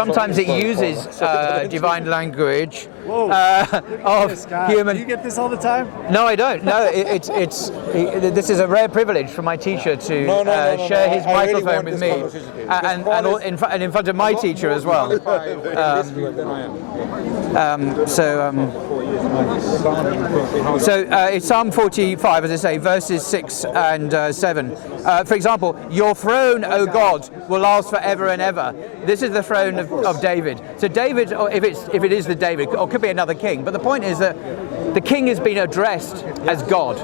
sometimes it uses divine language of human. Do you get this all the time? No, I don't. No, this is a rare privilege for my teacher to share his microphone with me, and in front of my teacher as well. So it's Psalm 45, as I say, verses 6 and 7. For example, your throne, O God, will last forever and ever. This is the throne of David. So David, or if it is the David, or it could be another king, but the point is that the king has been addressed as God.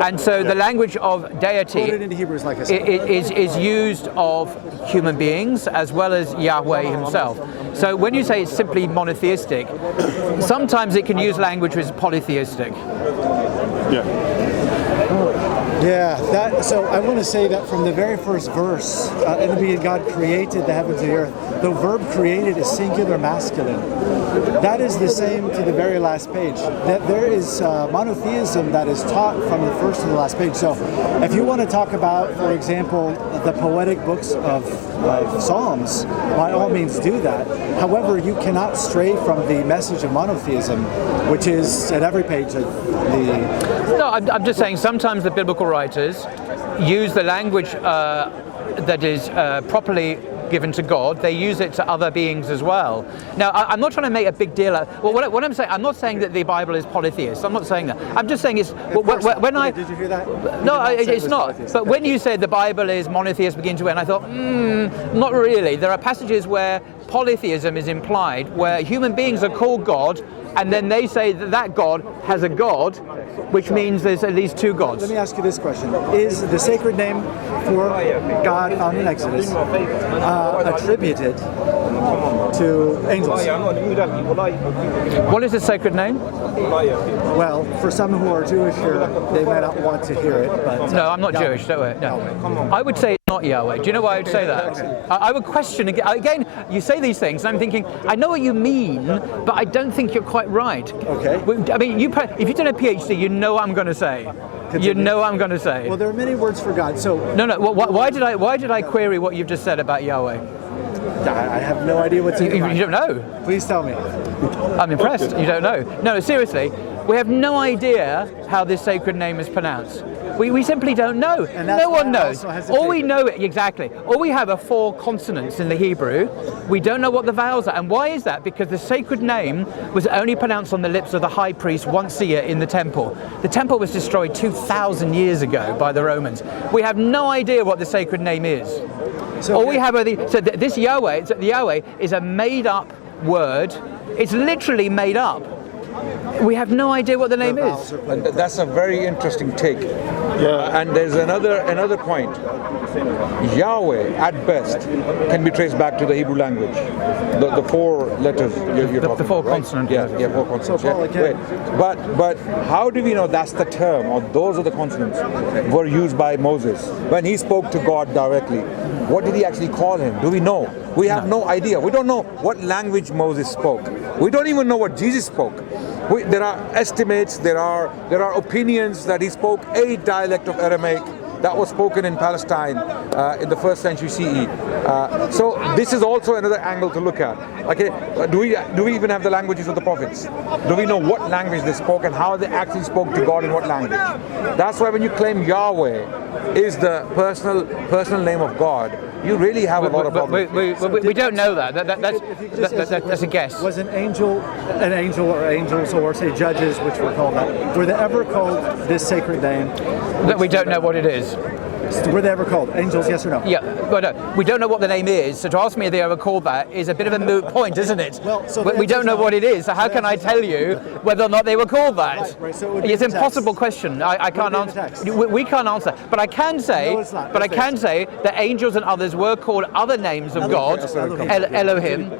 And so the language of deity is used of human beings as well as Yahweh himself. So when you say it's simply monotheistic, sometimes it can use language which is polytheistic. So I want to say that from the very first verse, in the beginning God created the heavens and the earth. The verb created is singular masculine. That is the same to the very last page. That there is monotheism that is taught from the first to the last page. So if you want to talk about, for example, the poetic books of Psalms, by all means do that. However, you cannot stray from the message of monotheism, which is at every page of the... No, I'm just saying sometimes the biblical writers use the language that is properly given to God. They use it to other beings as well. Now, I'm not trying to make a big deal out. Well, what I'm saying, I'm not saying that the Bible is polytheist. I'm not saying that. I'm just saying it's when I. Did you hear that? No, it's not. But when you said the Bible is monotheist begin to end, I thought, not really. There are passages where polytheism is implied, where human beings are called God, and then they say that God has a God, which means there's at least two gods. Let me ask you this question. Is the sacred name for God found in Exodus attributed to angels? What is the sacred name? Well, for some who are Jewish here, they might not want to hear it. But no, I'm not Jewish, don't worry. No. I would say it's not Yahweh. Do you know why I would say that? Okay. I would question, again, you say these things, and I'm thinking, I know what you mean, but I don't think you're quite right. Okay. I mean, if you've done a PhD, you know what I'm going to say. Continue. You know what I'm going to say. Well, there are many words for God, so... No, why did I query what you've just said about Yahweh? I have no idea what's in You don't know? Please tell me. I'm impressed. You don't know. No, seriously. We have no idea how this sacred name is pronounced. We simply don't know. No one knows. All we know, exactly. All we have are 4 consonants in the Hebrew. We don't know what the vowels are. And why is that? Because the sacred name was only pronounced on the lips of the high priest once a year in the temple. The temple was destroyed 2,000 years ago by the Romans. We have no idea what the sacred name is. So all we have are this Yahweh is a made-up word. It's literally made up. We have no idea what the name is. And that's a very interesting take. Yeah. And there's another point. Yahweh, at best, can be traced back to the Hebrew language. The 4 letters you're talking the 4 about, right? consonants. Yeah, 4 consonants. So, Paul, But how do we know that's the term, or those are the consonants were used by Moses when he spoke to God directly? What did he actually call him? Do we know? We have no idea. We don't know what language Moses spoke. We don't even know what Jesus spoke. There are estimates, there are opinions that he spoke a dialect of Aramaic that was spoken in Palestine in the 1st century CE. So this is also another angle to look at. Okay, do we even have the languages of the prophets? Do we know what language they spoke and how they actually spoke to God in what language? That's why when you claim Yahweh is the personal name of God, you really have a lot of problems. We don't know that. That's a guess. Was an angel or angels, or say judges, which were called that, were they ever called this sacred name? That we don't know what it is. Were they ever called angels, yes or no? Yeah, but we don't know what the name is, so to ask me if they ever called that is a bit of a moot point, isn't it? Well, so we don't know what it is, so how can I tell you whether or not they were called that? Right, so it it's an impossible question. I can't answer. We can't answer. But I can say, that angels and others were called other names of God. Elohim.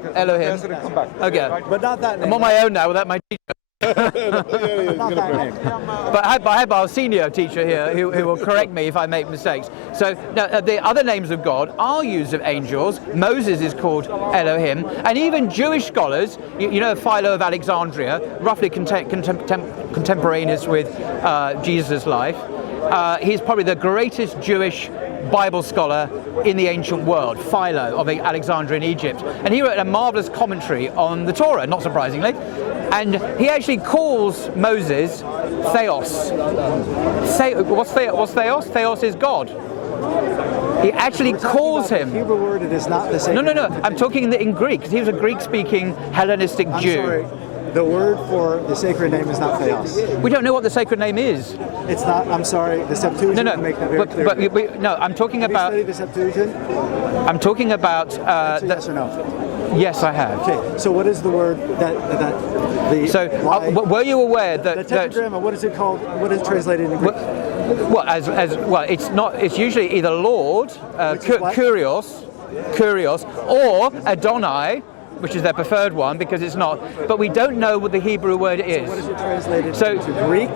Okay. But not that name. I'm on my own now without my teacher. But I have our senior teacher here who will correct me if I make mistakes. So now, the other names of God are used of angels. Moses is called Elohim, and even Jewish scholars, you know Philo of Alexandria, roughly contemporaneous with Jesus' life. He's probably the greatest Jewish Bible scholar in the ancient world, Philo of Alexandria in Egypt. And he wrote a marvelous commentary on the Torah, not surprisingly. And he actually calls Moses Theos. What's Theos? Theos is God. He actually calls him. The Hebrew word, it is not the same. No. I'm talking in Greek, because he was a Greek-speaking Hellenistic Jew. Sorry. The word for the sacred name is not Theos. We don't know what the sacred name is. It's not. I'm sorry. The Septuagint No. will make that very clear. But I'm talking Have about. you studied the Septuagint? I'm talking about. Yes or no? Yes, I have. Okay. So what is the word that the? So were you aware that the tetragramma? What is it called? What is it translated in Greek? Well, it's not. It's usually either Lord, Kurios, or Adonai, which is their preferred one, because it's not. But we don't know what the Hebrew word is. What is it translated into Greek?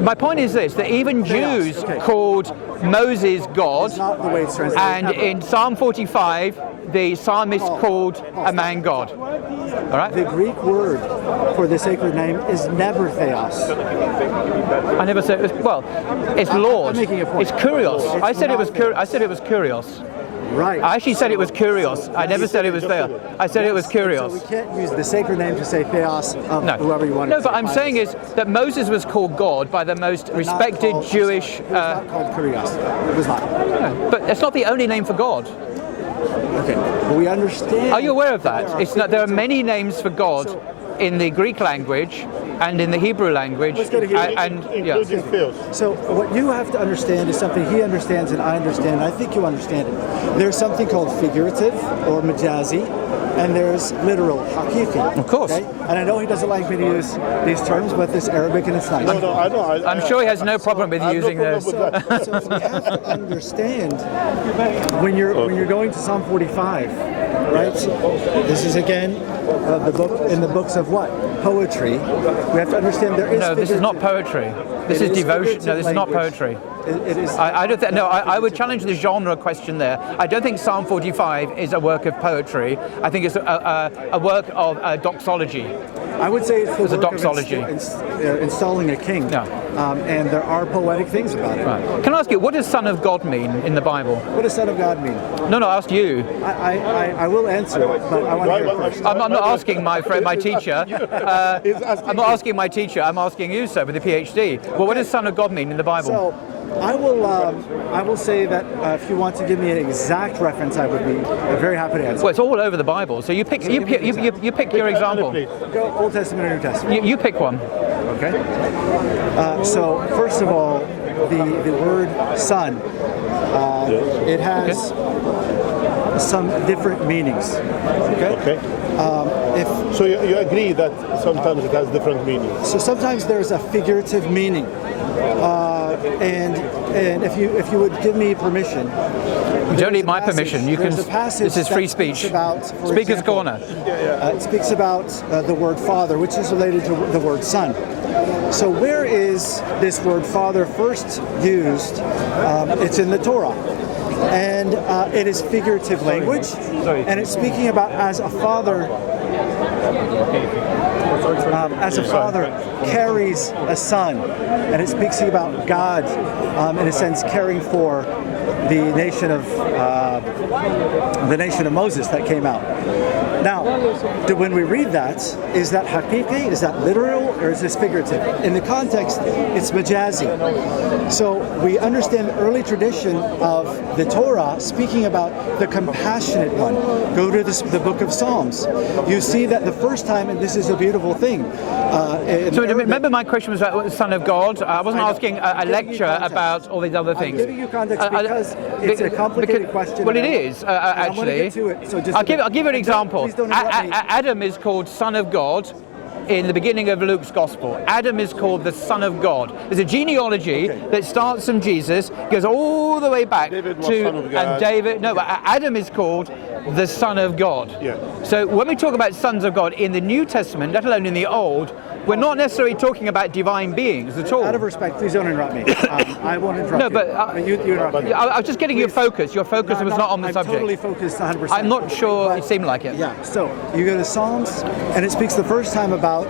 My point is this: that even Jews called Moses God, It's not the way it's translated. and in Psalm 45, the psalmist called a man God. All right. The Greek word for the sacred name is never Theos. I never said. It's Lord. I'm making a point. It's Kurios. It's I said it was. not I said it was Kurios. Right. I actually said it was Kurios. I never said it was Theos. I said it was So Kurios. we can't use the sacred name to say Theos of No. whoever you want. No, but I'm saying is that Moses was called God by the most respected Jewish. It was not called Kurios. It was not. But it's not the only name for God. Okay. But we understand. Are you aware of that? It's not. There are many names for God in the Greek language and in the Hebrew language. Let's go to Hebrew. Including Theos. So what you have to understand is something he understands and I understand, and I think you understand it. There's something called figurative or majazi, and there's literal, hakiki. Of course. Okay? And I know he doesn't like me to use these terms, but it's Arabic and it's nice. No, I know. I'm sure he has no problem with I have no using problem those. with that. So we have to understand when you're going to Psalm 45, right? This is again the book in the books of what? Poetry. We have to understand there is. No, this is not poetry. This is devotion. No, this is not poetry. It is. I don't think. No, I would challenge the genre question there. I don't think Psalm 45 is a work of poetry. I think it's a work of doxology. I would say it's the It's a work of doxology. installing a king. Yeah. And there are poetic things about it. Right. Can I ask you, what does Son of God mean in the Bible? What does Son of God mean? No, I asked you. I will answer, but I want to hear it first. I'm not asking my friend, my teacher. I'm not asking my teacher. I'm asking you, sir, with the PhD. Well, what does Son of God mean in the Bible? So, I will say that if you want to give me an exact reference, I would be very happy to answer. Well, it's all over the Bible. So you pick your example. Go Old Testament or New Testament. You pick one. Okay. So first of all, the word son, it has some different meanings. Okay. So you agree that sometimes it has different meanings? So sometimes there's a figurative meaning, and if you would give me permission, You don't need my permission. You can. There's a passage This is free that speech. speaks about, for Speaker's example, corner. It speaks about the word father, which is related to the word son. So where is this word father first used? It's in the Torah. And it is figurative language, and it's speaking about as a father carries a son, and it speaks about God, in a sense, caring for the nation of Moses that came out. Now, when we read that, is that hakiki? Is that literal, or is this figurative? In the context, it's majazi. So we understand the early tradition of the Torah speaking about the compassionate one. Go to the book of Psalms. You see that the first time, and this is a beautiful thing. So remember, my question was about the Son of God. I wasn't asking a lecture about all these other things. I'm giving you context because it's a complicated question. Well, it is actually. I'll give you an example. Adam is called Son of God in the beginning of Luke's Gospel. Adam is called the Son of God. There's a genealogy that starts from Jesus, goes all the way back David was to son of God. and David. No, but Adam is called the Son of God. Yeah. So when we talk about sons of God in the New Testament, let alone in the Old, we're not necessarily talking about divine beings at all. Out of respect, please don't interrupt me. I won't interrupt No, but you interrupt me. I was just getting your focus. Your focus was not on the subject. I'm totally focused 100%. I'm not sure it seemed like it. Yeah, so you go to Psalms, and it speaks the first time about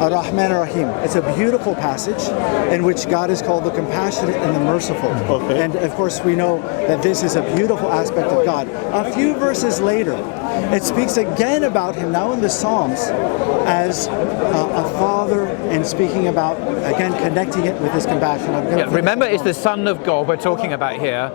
Ar-Rahman Ar-Rahim. It's a beautiful passage in which God is called the compassionate and the merciful. Okay. And of course, we know that this is a beautiful aspect of God. A few verses later, it speaks again about him, now in the Psalms, as a father, and speaking about, again, connecting it with his compassion. Remember, it's the Son of God we're talking about here.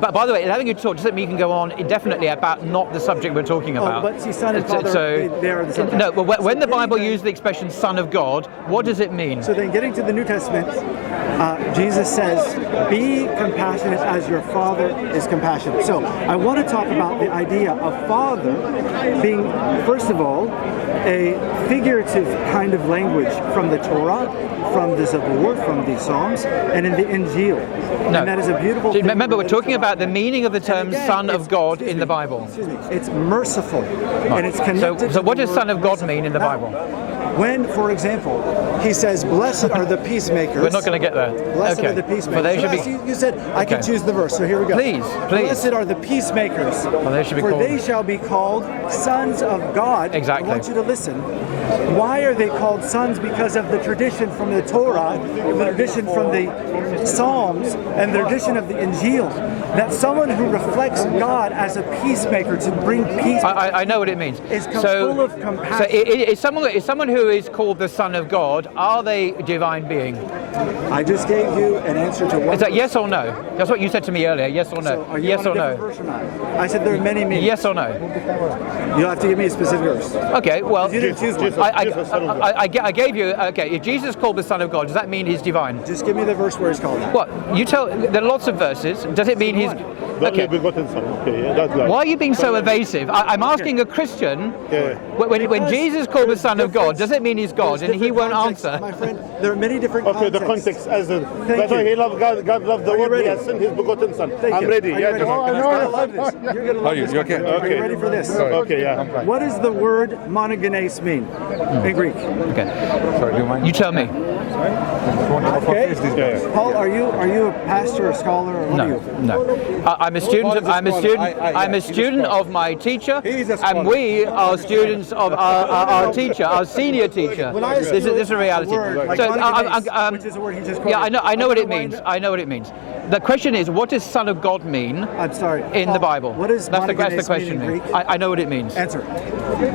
But by the way, having you talk doesn't mean you can go on indefinitely about not the subject we're talking about. But see, Son and Father, they are the same. No, but when the Bible uses the expression Son of God, what does it mean? So then getting to the New Testament, Jesus says, be compassionate as your Father is compassionate. So I want to talk about the idea of Father being, first of all, a figurative kind of language from the Torah, from the Zabur, from the Psalms, and in the Injil. No. And that is a beautiful thing. Remember, we're talking about the meaning of the term Son of God in the Bible. Excuse me. It's merciful, and it's connected. So to what the does word Son of God mean in the Now, Bible? When, for example, he says, blessed are the peacemakers. We're not going to get there. Blessed Okay. are the peacemakers. But they should be. You said I can Okay. choose the verse, so here we go. Please. Blessed are the peacemakers, they should be for called- they shall be called sons of God. Exactly. I want you to listen. Why are they called sons? Because of the tradition from the Torah, the tradition from the Psalms, and the tradition of the Injil. That someone who reflects God as a peacemaker to bring peace. I know what it means. Is full of compassion. So is someone who is called the Son of God, are they a divine being? I just gave you an answer to one. Is that yes or no? That's what you said to me earlier. Yes or no? So are you Yes on a or different no? verse or not? I said there are many meanings. Yes or no? You'll have to give me a specific verse. Okay. Well, You didn't choose one. I gave you. Okay. If Jesus is called the Son of God, does that mean he's divine? Just give me the verse where it's called that. What you tell? There are lots of verses. Does it mean he's? The only Okay. begotten Son. Okay, yeah, that's right. Why are you being so evasive? I'm asking a Christian. Yeah. When Jesus is called the Son of God, does it mean he's God? And he won't answer. My friend, there are many different Okay, contexts. the context as a, Thank that's why you. he loved God. God loved the Are you world. He ready? has sent his begotten Son. Thank I'm you. ready. Are you ready? come on. You're gonna love this. You're gonna love this. you okay? Are Okay. you ready for this? Okay, yeah. What does the word monogenes mean in Greek? Okay. Sorry, do you mind? You tell me. Okay. Yeah. Paul, are you a pastor, a scholar, or what are you? No. I'm a student. I'm a student. I'm a he's a student scholar. of my teacher, He's a and scholar. we are students of our teacher, our senior teacher. When I This is a reality. word, like So, monogenes, which is a word he just quoted. yeah, I know what it Underline means. it. I know what it means. The question is, what does Son of God mean I'm sorry. in the Bible? What does that's the monogenes question. mean in Greek? I know what it means. Answer.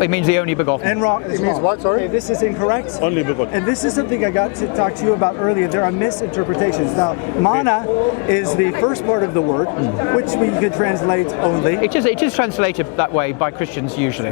It means the only begotten. And wrong. It means what, sorry? Okay, this is incorrect. Only begotten. And this is something I got to talk to you about earlier. There are misinterpretations. Now, mana is the first part of the word, which we could translate only. It is translated that way by Christians usually.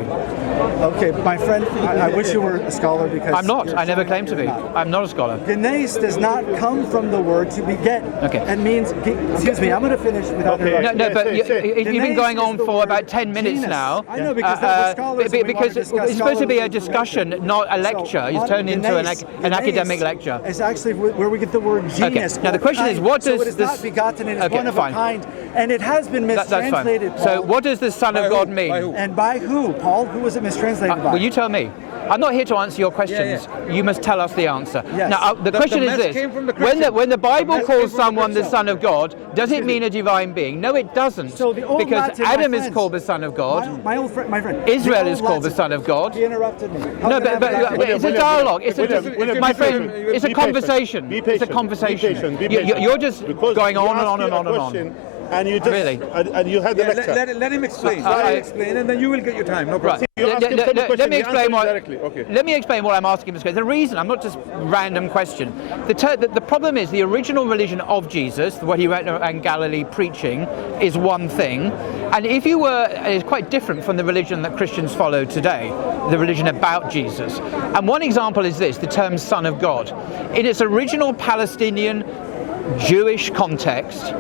Okay, my friend, I wish you were a scholar because I'm not. you're I never showing claimed to that be. you're not. I'm not a scholar. Genes does not come from the word to beget. Okay. And means, excuse me, I'm going to finish without Okay. interrupting. No, Yeah, but say. you've been Genes going is on the for word about 10 minutes genus. now. I know, because we're scholars and we want because to discuss it's supposed to be a scholarly discussion, not a lecture. It's turned into an academic lecture. It's actually where we get the word genus. Okay. Now the or question is, kind. what So does it is this? not begotten, it is Okay, one of fine. a kind, and it has been That's mistranslated. fine. So Paul. what does the Son of By who? God mean? By who? And by who, Paul? Who was it mistranslated by? Well, you tell me. I'm not here to answer your questions. You must tell us the answer. Yes. Now, the question is mess this: came from the when Christian. the Bible mess came calls from the someone the Christian. Son of God, does it mean a divine being? No, it doesn't. So the old because Latin, my Adam is friends, called the Son of God. My old friend, my friend. Israel the is old called the Latin. Son of God. He interrupted me. How No, can I but have that? it's a dialogue. It's my friend. It's a Be conversation. patient. It's a conversation. Be patient. Be patient. You're just Because going he on and asked on you and a on and on. question, And you just Really? and you had the lecture. Let him explain. I- Let him explain, and then you will get your time. No problem. Right. You ask him some Let question, me he explain answers what. directly. Okay. Let me explain what I'm asking. Because the reason I'm not just random question. The problem is the original religion of Jesus, what he went around Galilee preaching, is one thing, and if you were, is quite different from the religion that Christians follow today, the religion about Jesus. And one example is this: the term "Son of God." In its original Palestinian Jewish context,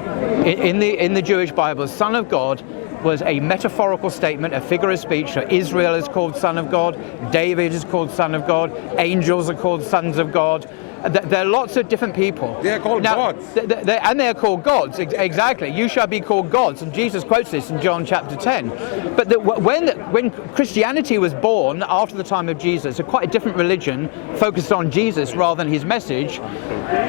in the Jewish Bible, Son of God was a metaphorical statement, a figure of speech. So Israel is called Son of God, David is called Son of God, angels are called sons of God. There are lots of different people. They are called gods. And they are called gods, exactly. You shall be called gods. And Jesus quotes this in John chapter 10. But when Christianity was born after the time of Jesus, quite a different religion focused on Jesus rather than his message,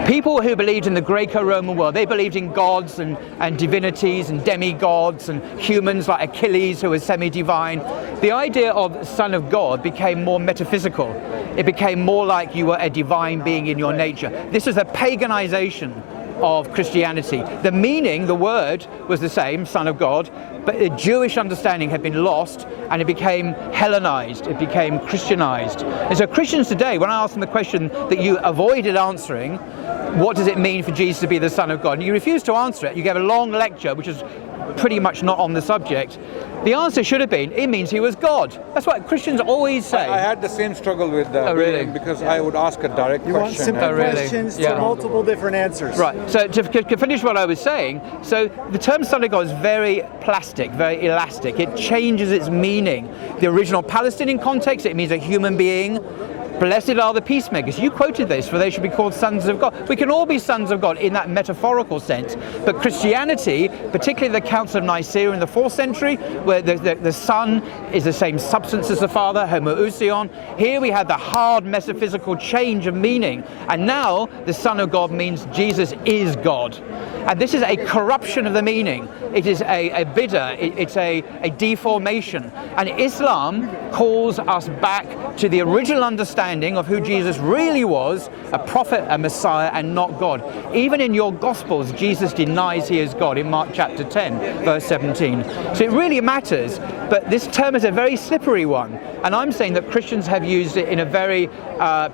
people who believed in the Greco-Roman world, they believed in gods and divinities and demigods and humans like Achilles who was semi-divine. The idea of Son of God became more metaphysical. It became more like you were a divine being in your nature. This is a paganization of Christianity. The meaning, the word, was the same, Son of God, but the Jewish understanding had been lost and it became Hellenized, it became Christianized. And so Christians today, when I ask them the question that you avoided answering, what does it mean for Jesus to be the Son of God? And you refuse to answer it. You gave a long lecture, which is pretty much not on the subject. The answer should have been, it means he was God. That's what Christians always say. I had the same struggle with really? because I would ask a direct You question. want simple really? questions to Yeah. multiple different answers. Right, so to finish what I was saying, so the term Son of God is very plastic, very elastic. It changes its meaning. The original Palestinian context, it means a human being. Blessed are the peacemakers. You quoted this, for they should be called sons of God. We can all be sons of God in that metaphorical sense. But Christianity, particularly the Council of Nicaea in the 4th century, where the Son is the same substance as the Father, homoousion. Here we have the hard metaphysical change of meaning. And now the Son of God means Jesus is God. And this is a corruption of the meaning. It is a bid'ah, it's a deformation. And Islam calls us back to the original understanding of who Jesus really was, a prophet, a Messiah, and not God. Even in your Gospels, Jesus denies he is God in Mark chapter 10, verse 17. So it really matters, but this term is a very slippery one. And I'm saying that Christians have used it in a very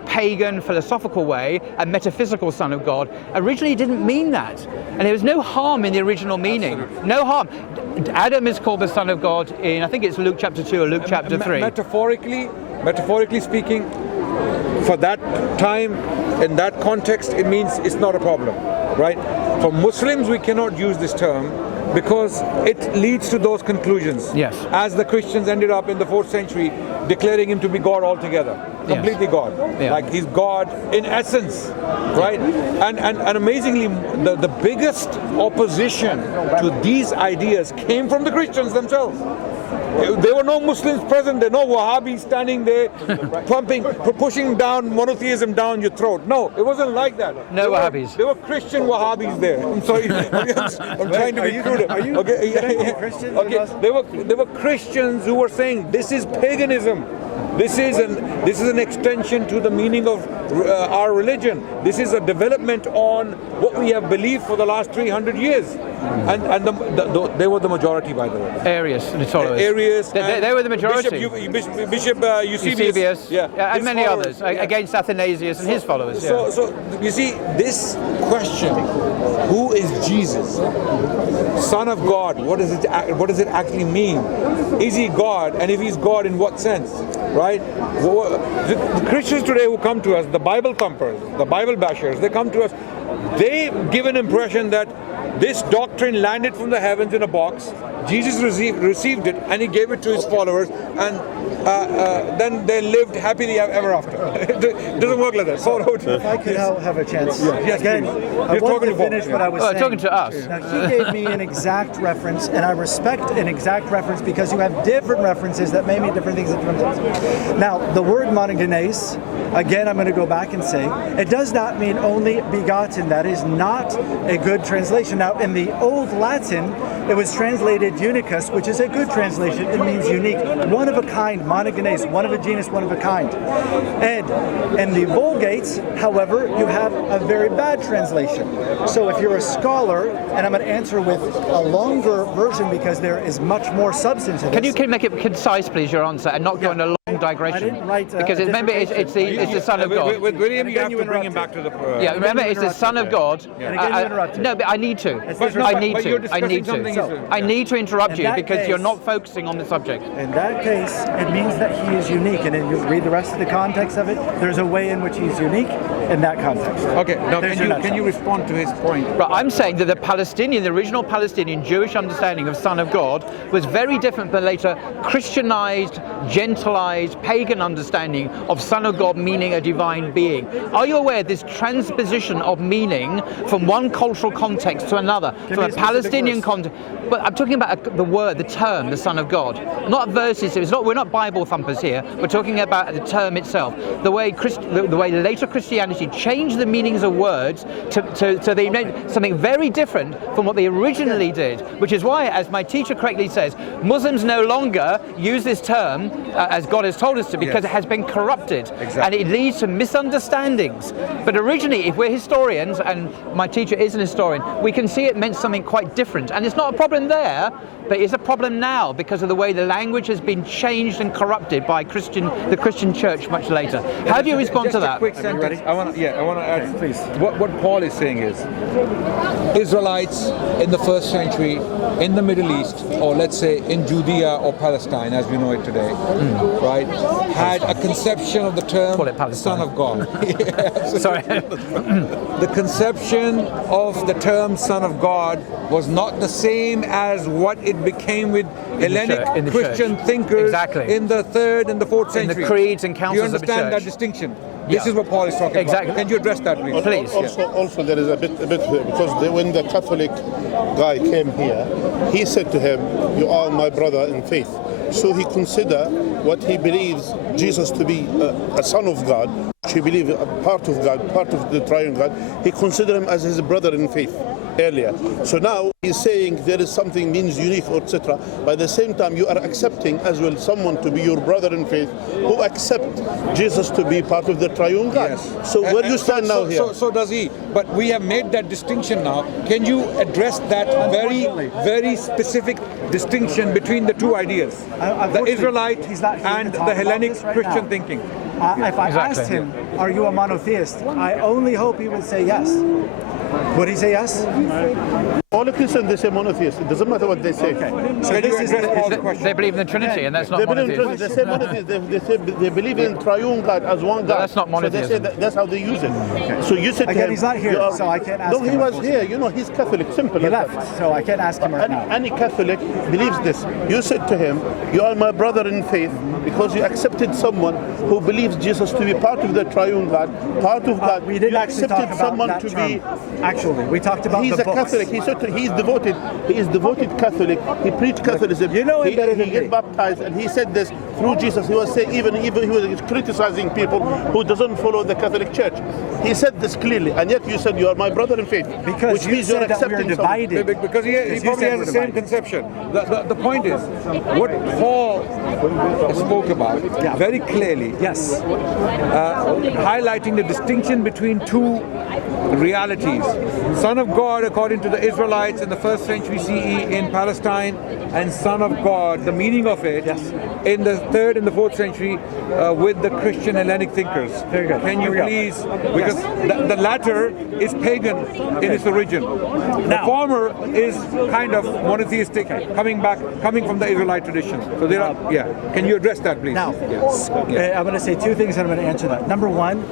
pagan, philosophical way, a metaphysical Son of God. Originally it didn't mean that. And there was no harm in the original meaning. No harm. Adam is called the Son of God in, I think it's Luke chapter 2 or Luke chapter 3. Metaphorically speaking, for that time, in that context, it means it's not a problem, right? For Muslims, we cannot use this term because it leads to those conclusions. Yes. As the Christians ended up in the 4th century declaring him to be God altogether, completely God. Yeah. Like he's God in essence, right? And amazingly, the biggest opposition to these ideas came from the Christians themselves. There were no Muslims present. There were no Wahhabis standing there, pushing down monotheism down your throat. No, it wasn't like that. No Wahhabis. There were Christian Wahhabis there. I'm sorry, I'm trying to be crude. Okay, Christians? okay. There were Christians who were saying this is paganism. This is an extension to the meaning of our religion. This is a development on what we have believed for the last 300 years. And they were the majority, by the way. Arius, the followers. Arius. They were the majority. Bishop Eusebius. Yeah, and many others, against Athanasius and his followers. Yeah. So you see, this question, who is Jesus? Son of God, what does it actually mean? Is he God? And if he's God, in what sense? Right? The Christians today who come to us, the Bible thumpers, the Bible bashers, they come to us, they give an impression that this doctrine landed from the heavens in a box. Jesus received it and he gave it to his followers, and then they lived happily ever after. It doesn't work like that. If I could have a chance. Yes, Again, please. I You're want talking to to finish Paul. what I was saying. Talking to us. Now, he gave me an exact reference, and I respect an exact reference because you have different references that may mean different things at different times. Now, the word monogenes, again, I'm going to go back and say, it does not mean only begotten. That is not a good translation. Now, in the Old Latin, it was translated unicus, which is a good translation. It means unique, one of a kind, monogenes, one of a genus, one of a kind. And in the Vulgate, however, you have a very bad translation. So if you're a scholar, and I'm going to answer with a longer version because there is much more substance in this. Can you make it concise, please, your answer, and not go on a long digression? I didn't write because remember, it's the Son of God. With William, you have you to bring him interrupted. back to the... Yeah, remember, it's the Son of God. And again, you interrupted. No, but I need to. But I need you're to. I discussing need something to. else. I need to interrupt In you that because case- you're not focusing on the subject. In that case, it means that he is unique, and if you read the rest of the context of it, there's a way in which he's unique in that context. Okay, now There's your can you respond to his point? Right, I'm saying that the original Palestinian Jewish understanding of Son of God was very different from later Christianized, gentilized, otherwise pagan understanding of Son of God meaning a divine being. Are you aware of this transposition of meaning from one cultural context to another, from a Palestinian context? But I'm talking about the word, the term, the Son of God, not verses. We're not Bible thumpers here. We're talking about the term itself. The way later Christianity changed the meanings of words to they meant something very different from what they originally did, which is why, as my teacher correctly says, Muslims no longer use this term as God has told us to, because it has been corrupted. Exactly. And it leads to misunderstandings. But originally, if we're historians, and my teacher is an historian, we can see it meant something quite different. And it's not a problem there, but it's a problem now because of the way the language has been changed and corrupted by the Christian church much later. How do you respond to that? Quick sentence. I want to add, please. What Paul is saying is, Israelites in the first century in the Middle East, or let's say in Judea or Palestine, as we know it today, right, had a conception of the term Son of God. Sorry. The conception of the term Son of God was not the same as what it became with Hellenic Christian thinkers in the 3rd and the 4th century. In the creeds and councils of the church. Do you understand that distinction? This is what Paul is talking about. Can you address that, please? Also, there is a bit because when the Catholic guy came here, he said to him, "You are my brother in faith." So he considered what he believes Jesus to be a son of God. He believes a part of God, part of the triune God. He considered him as his brother in faith earlier. So now he's saying there is something means unique, etc. By the same time, you are accepting as well someone to be your brother in faith who accept Jesus to be part of the triune God. Yes. So where you stand now here? So does he. But we have made that distinction now. Can you address that very, very specific distinction between the two ideas? The Israelite and the Hellenic Christian thinking. If I asked him, are you a monotheist? I only hope he would say yes. Would he say yes? All the Christians, they say monotheist. It doesn't matter what they say. So this is the question. They believe in the Trinity, and that's not They believe monotheism. they say monotheist. They believe in triune God as one God. That's not monotheism. So they say that's how they use it. So you said to Again, him, he's not here, so I can't ask him. No, he was here. You know, he's Catholic. Simple. He left, so I can't ask him right now. Any Catholic believes this. You said to him, "You are my brother in faith," because you accepted someone who believes Jesus to be part of the triune God, part of God. We didn't you actually talk accepted about someone that to term. be. Actually, we talked about He's the a books. Catholic. He said he's devoted. He is devoted Catholic. He preached Catholicism. You know him better than he me. get baptized, and he said this through Jesus. He was saying even he was criticizing people who doesn't follow the Catholic Church. He said this clearly, and yet you said you are my brother in faith, Because which you means you're said that we are accepting divided. Because he probably has the same conception. The point is, what Paul spoke about very clearly, Yes. highlighting the distinction between two realities. Son of God according to the Israelites in the 1st century CE in Palestine, and Son of God, the meaning of it, in the 3rd and the 4th century with the Christian Hellenic thinkers. Very good. Can you please, because the latter is pagan in its origin. The former is kind of monotheistic, coming from the Israelite tradition. So there are, Can you address that, please? Now, I'm going to say two things and I'm going to answer that. Number one,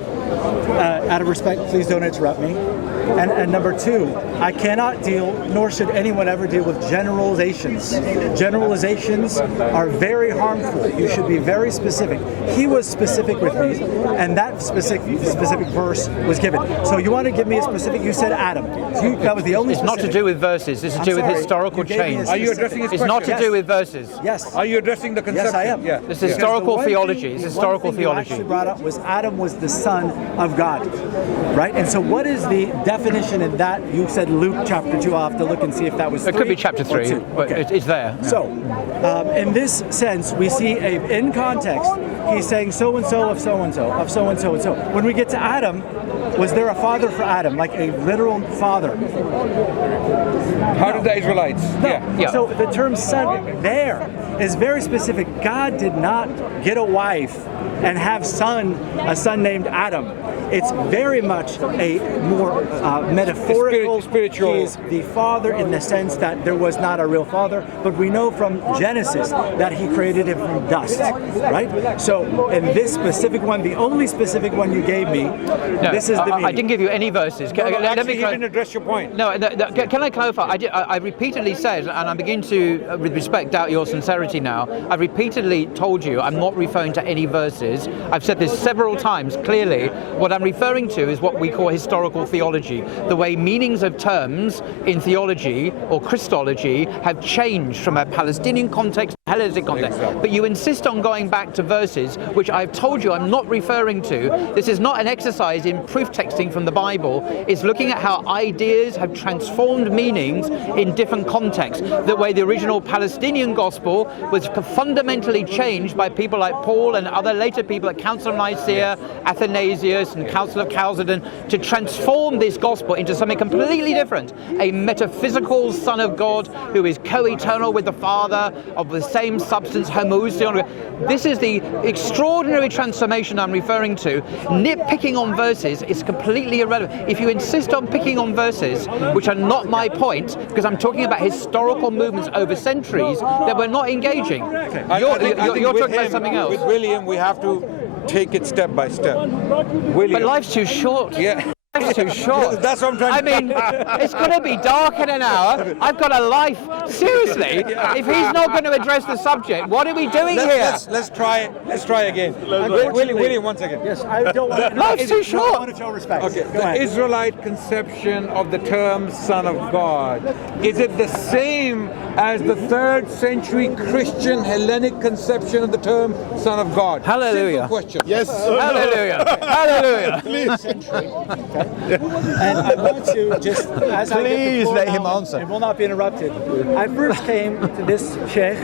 out of respect, please don't interrupt me. And number two, I cannot deal, nor should anyone ever deal with generalizations. Generalizations are very harmful. You should be very specific. He was specific with me, and that specific verse was given. So you want to give me a specific? You said Adam. That was the only. It's not to do with verses. It's to do with historical change. Are you addressing his It's question? not to do with verses. Yes. Are you addressing the conception? Yes, I am. Yeah. It's historical theology. It's historical You theology. actually brought up was Adam was the son of God, right? And so, what is the definition in that? You said Luke chapter 2. I'll have to look and see if that was. It could be chapter 3, 2. but it's there. So, in this sense, we see in context, he's saying so and so of so and so of so and so and so. When we get to Adam, was there a father for Adam, like a literal father? How did the Israelites? No. Yeah. So the term son there is very specific. God did not get a wife and have a son named Adam. It's very much a more metaphorical. Spiritual. He is the Father in the sense that there was not a real Father, but we know from Genesis that he created him from dust, right? So in this specific one, the only specific one you gave me, this is the meaning. I didn't give you any verses. Let me you didn't address your point. No, can I clarify? I repeatedly said, and I'm beginning to, with respect, doubt your sincerity now. I've repeatedly told you I'm not referring to any verses. I've said this several times clearly. What I'm referring to is what we call historical theology, the way meanings of terms in theology or Christology have changed from a Palestinian context to a Hellenistic context. Exactly. But you insist on going back to verses, which I've told you I'm not referring to. This is not an exercise in proof texting from the Bible. It's looking at how ideas have transformed meanings in different contexts. The way the original Palestinian gospel was fundamentally changed by people like Paul and other later people at Council of Nicaea, Athanasius and Council of Chalcedon to transform this gospel into something completely different. A metaphysical Son of God who is co-eternal with the Father, of the same substance, homoousion. This is the extraordinary transformation I'm referring to. Nitpicking on verses is completely irrelevant. If you insist on picking on verses, which are not my point, because I'm talking about historical movements over centuries, then we're not engaging. You're talking about something else. With William, we have to take it step by step. William. But life's too short. Yeah. Life's too short. That's what I'm trying to I mean, it's going to be dark in an hour. I've got a life. Seriously, if he's not going to address the subject, what are we doing here? Let's try again. William, 1 second. Yes, I don't want to. Life's too short. I want to show respect. Okay, Go the ahead. Israelite conception of the term Son of God, is it the same as the 3rd century Christian Hellenic conception of the term Son of God? Hallelujah. Simple question. Yes. Hallelujah. Hallelujah. Please. And I want to just, as I get the Please floor let now, him answer. and will not be interrupted. I first came to this sheikh,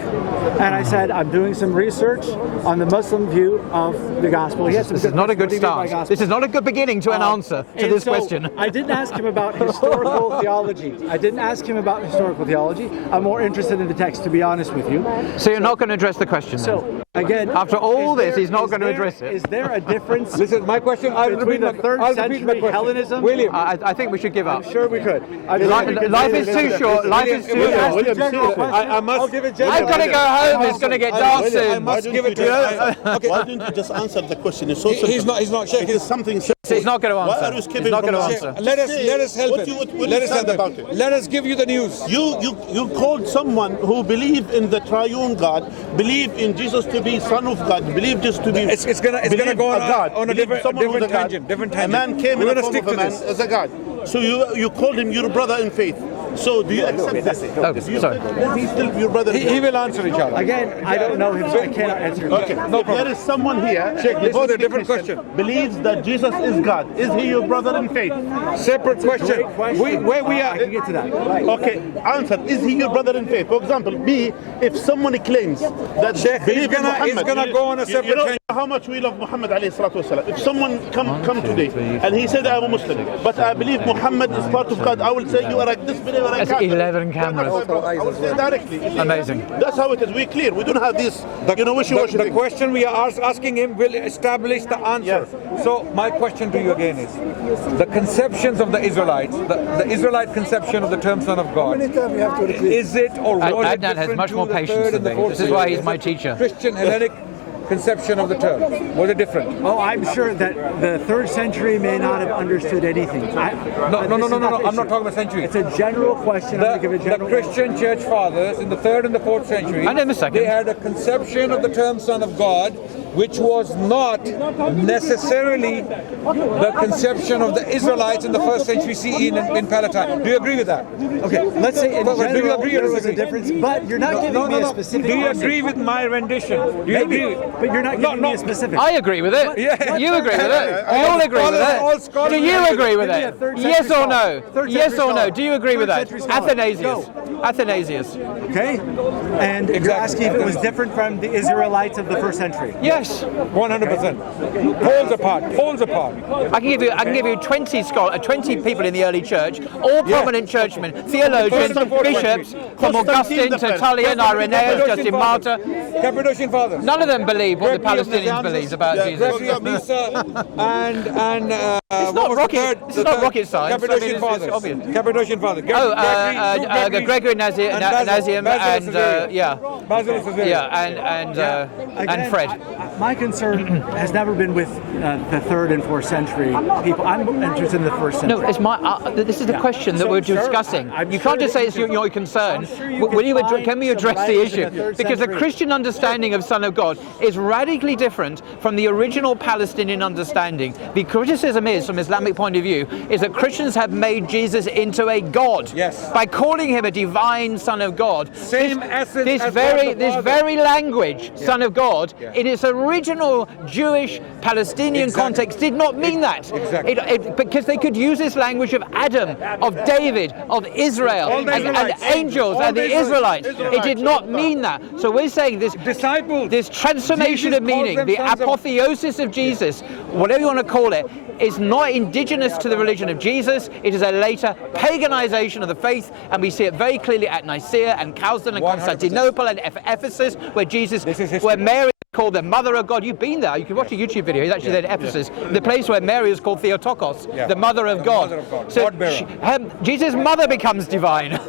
and I said, I'm doing some research on the Muslim view of the gospel. This is not a good start. This is not a good beginning to an answer to And this so question. I didn't ask him about historical theology. I'm more interested in the text, to be honest with you. So you're not going to address the question then? So, again, After all is this, he's not going to there- address it. Is there a difference Listen, my question, between the 3rd century Hellenism? William. I think we should give up. I'm sure we could. Life is too short. Life is too short. William, seriously. I must I'll give it I've got to go home. It's going to get dark I soon. must give it to Why you. don't you just answer the question? It's so simple. He's not It shaking. is something. He's not going to Why answer. are you skipping He's not from going to the answer. Let us help What him. you Let us said help about him. it. Let us give you the news. You called someone who believe in the triune God, believe in Jesus to be Son of God, believe Jesus to be. It's gonna go on a different tangent. A man came We're in the gonna form stick of a to man this. as a God. So you called him your brother in faith. So do you accept this? Oh, sorry. He's still your brother. in He faith. will answer each other. Again, I don't know him, so I cannot answer. Okay, no problem. There is someone here. This is a different Christian, question. Believes that Jesus is God. Is he your brother in faith? Separate question. Where we I can are. get to that. Okay, answer. Is he your brother in faith? For example, me, if someone claims that Sheikh, believe he's in gonna Muhammad, go on a separate you know tangent. how much we love Muhammad alayhi salatu wasalam. If someone come today and he said I'm a Muslim, but I believe Muhammad is part of God, I will say you are a disbeliever. and That's kafir. 11 cameras. I will say directly. You see? Amazing. That's how it is. We're clear. We don't have this, wishy-washy The thing. question we are asking him will establish the answer. So my question to you again is, the conceptions of the Israelites, the Israelite conception of the term Son of God, is it or was it Adnan has different much to more the patience 3rd than and the me. 4th This is why century? he's my teacher. Christian Hellenic conception of the term, was it different? Oh, I'm sure that the 3rd century may not have understood anything. No, I'm not talking about century. It's a general question. I'm going to give a The general Christian church fathers in the 3rd and the 4th century, And in the second. they had a conception of the term Son of God, which was not necessarily the conception of the Israelites in the 1st century CE in Palestine. Do you agree with that? Okay, let's say in But do you general agree or there was a disagree? difference, but you're not giving me a specific Do you answer. agree with my rendition? Do you agree? But you're not giving me a specific. I agree with it. Yeah. You agree with it. We all agree with All it. scholars Do you agree with Give me a it? 3rd Yes century or no? scholar. 3rd Yes century or no? scholar. Do you agree with 3rd that? century scholar. Athanasius. Athanasius. Okay? And you're Exactly. asking if it was different from the Israelites of the 1st century. Yes. Yes, 100%. Poles apart. I can give you 20 people in the early church, all prominent churchmen, theologians, bishops, from Augustine to Tertullian, Irenaeus, Justin Martyr. Cappadocian fathers. None of them believe what the Palestinians believe about Jesus. It's not rocket science. Cappadocian fathers. It's obvious. Cappadocian fathers. Gregory Nazium and Basil of Caesarea. and Fred. My concern has never been with the 3rd and 4th century people. I'm interested in the 1st century. No, it's this is the question that we're discussing. You can't just say it's your concern. Can we address the issue? Because the Christian understanding of Son of God is radically different from the original Palestinian understanding. The criticism is, from Islamic point of view, is that Christians have made Jesus into a God. Yes. By calling him a divine Son of God. Same essence This as very God the Father. language, Son of God, in its original Jewish Palestinian context did not mean that. Exactly. Because they could use this language of Adam, of David, of Israel, and angels, and the Israelites. It did not mean that. So we're saying this Disciples. this transformation Jesus of meaning, calls them the sons of- apotheosis of Jesus, whatever you want to call it, is not indigenous to the religion of Jesus. It is a later paganization of the faith, and we see it very clearly at Nicaea and Chalcedon and 100%. Constantinople and Ephesus, where where Mary is called the Mother of God. You've been there. You can watch a YouTube video. He's actually there in Ephesus, the place where Mary is called Theotokos, the Mother of God. Mother of God. So God-bearer. Jesus' mother becomes divine. And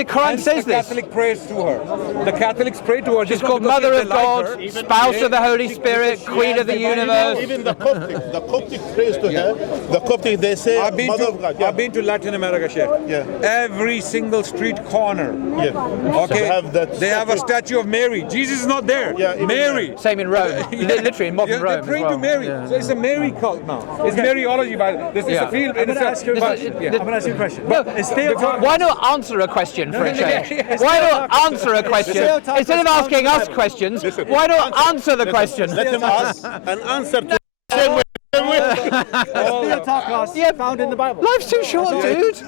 the Quran says the this. Catholic prays to her. The Catholics pray to her. She's called Mother of God, Spouse of the Holy Spirit, Queen of the universe. Even the Coptic prays to her. The Coptic, they say Mother of God. I've been to Latin America, Chef. Yeah. Every single street corner. Yeah. Okay. So they have a statue of Mary. Jesus is not there. Yeah, even Mary. Same in Rome, literally in modern Rome. They pray as well. to Mary. So it's a Mary cult now. It's Mariology, but this is a field. I'm going to ask you a question. yeah. I'm going to ask you a question. No, Is Theotokos- why not answer a question for a change? Is Why not Theotokos- answer a question? Theotokos Instead of asking us questions, why not answer the question? Let him ask and answer to Theotokos found in the Bible? Life's too short, dude.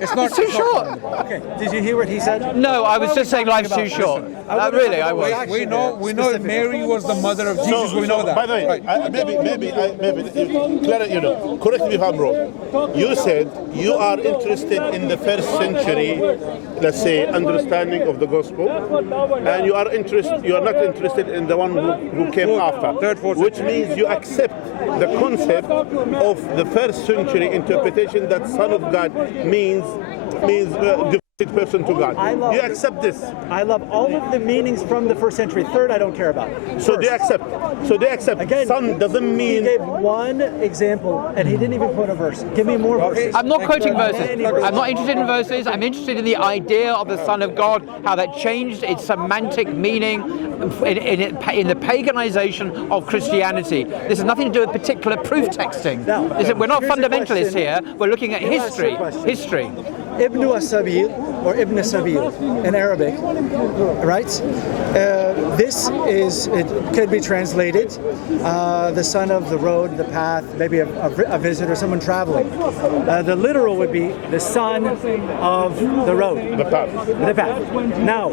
It's too short. Okay. Did you hear what he said? No, I was just saying life's too short. Really, I was. We know Mary was the mother of Jesus. We know that. By the way, Clara, correct me if I'm wrong. You said you are interested in the 1st century, let's say, understanding of the gospel, and you are not interested in the one who came after. Third, fourth which means you accept the concept of the 1st century interpretation that Son of God means devoted person to God. You accept this. I love all of the meanings from the 1st century. 3rd, I don't care about. So they accept. Again, Son doesn't mean. He gave one example, and he didn't even quote a verse. Give me more verses. I'm not quoting verses. I'm not interested in verses. I'm interested in the idea of the Son of God, how that changed its semantic meaning in the paganization of Christianity. This has nothing to do with particular proof texting. We're not here's a fundamentalists question. here. We're looking at history. History. Ibn as-Sabil, or Ibn Sabil in Arabic, right? It could be translated the son of the road, the path, maybe a visitor, someone traveling. The literal would be the son of the road. The path. The path. Now,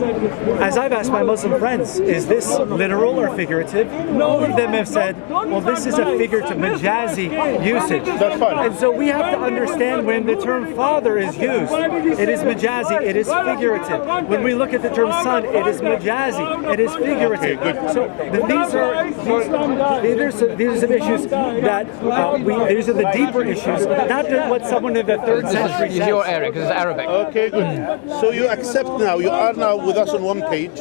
as I've asked my Muslim friends, is this literal or figurative? All of them have said, well, this is a figurative, majazi usage. That's fine. And so we have to understand when the term father is used, it is majazi, it is figurative. When we look at the term son, it is majazi, it is figurative. Okay, good. So these are some issues that these are the deeper issues, not what someone in the 3rd century This is says. your area because it's Arabic. Okay, good. So you accept now, you are now with us on one page,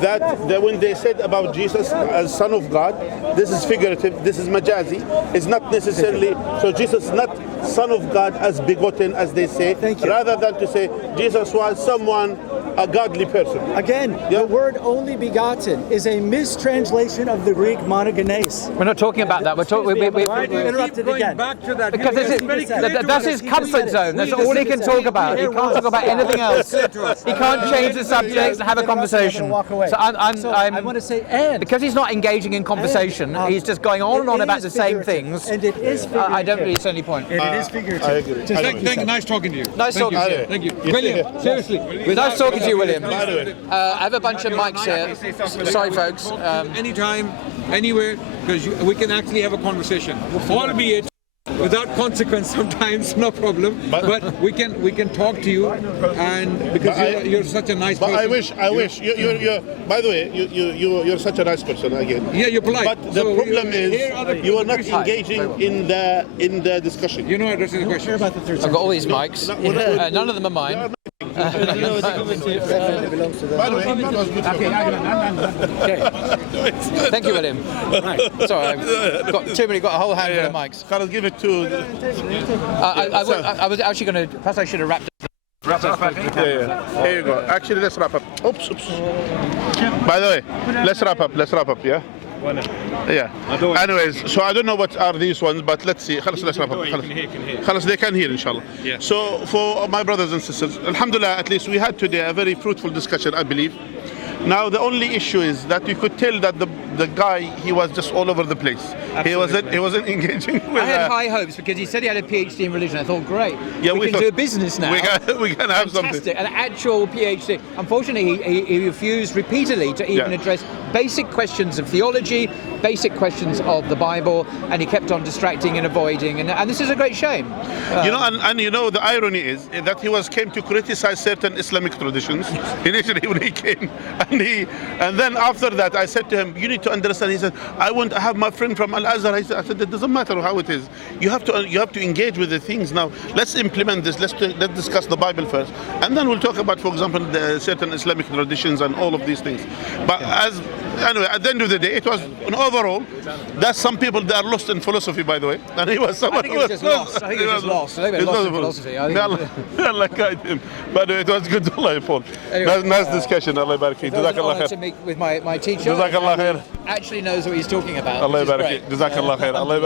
that when they said about Jesus as Son of God, this is figurative, this is majazi, it's not necessarily, so Jesus is not Son of God as begotten as they say, rather than to say Jesus was someone, a godly person. Again, the word only begotten is a mistranslation of the Greek monogenes. We're not talking about that. We're talking. Why do you interrupt it again? Back to that. Because that's his comfort zone. That's all he can talk about. He can't talk about anything else. He can't change the subjects and have a conversation. So I want to say, and because he's not engaging in conversation, he's just going on and on about the same things. And it is figurative. I don't really see any point. And it is figurative. I agree. Nice talking to you. Nice talking to you. Thank you. Brilliant. Seriously. Nice talking talking to you, William. By the way. I have a bunch of mics here. Sorry, folks. Anytime, anywhere, because we can actually have a conversation, albeit without consequence sometimes, no problem. But we can talk to you, and because you're such a nice person. But I wish. You're. By the way, you're such a nice person again. Yeah, you're polite. But the problem is you are not engaging in the discussion. You're not addressing the question. I've got all these mics. None of them are mine. By the way, it was good. Okay. Thank you, William. Sorry, I've got a whole handful of mics. Carl, give it to. I was actually going to. Perhaps I should have wrapped it. Yeah. Here you go. Actually, let's wrap up. Oops. By the way, let's wrap up. Yeah. Yeah. Anyways, so I don't know what are these ones, but let's see. Let's wrap up. خلاص, they can hear, inshallah. Yeah. So for my brothers and sisters, alhamdulillah, at least we had today a very fruitful discussion, I believe. Now the only issue is that you could tell that the guy, he was just all over the place. He wasn't engaging with. I had high hopes because he said he had a PhD in religion. I thought, great, yeah, we can do a business now. We can have Fantastic, something. an actual PhD. Unfortunately, he refused repeatedly to even address basic questions of theology, basic questions of the Bible, and he kept on distracting and avoiding. And this is a great shame. And you know the irony is that he came to criticize certain Islamic traditions initially when he came, and then after that I said to him, you need to understand. He said, I have my friend from Al Azhar. I said, it doesn't matter how it is. You have to engage with the things now. Let's implement this. Let's discuss the Bible first, and then we'll talk about, for example, the certain Islamic traditions and all of these things. But anyway, at the end of the day, it was an overall. That's some people, they are lost in philosophy, by the way, and he was someone. I think he was just lost. I think he was just lost. I think he was lost in philosophy. Allah guide him. But it was good. Allah Paul. Anyway, nice discussion. Allah barik fik. Jazakallah khair. To meet with my teacher. Jazakallah khair. Actually knows what he's talking about. Allah barik fik. Jazakallah khair. Allah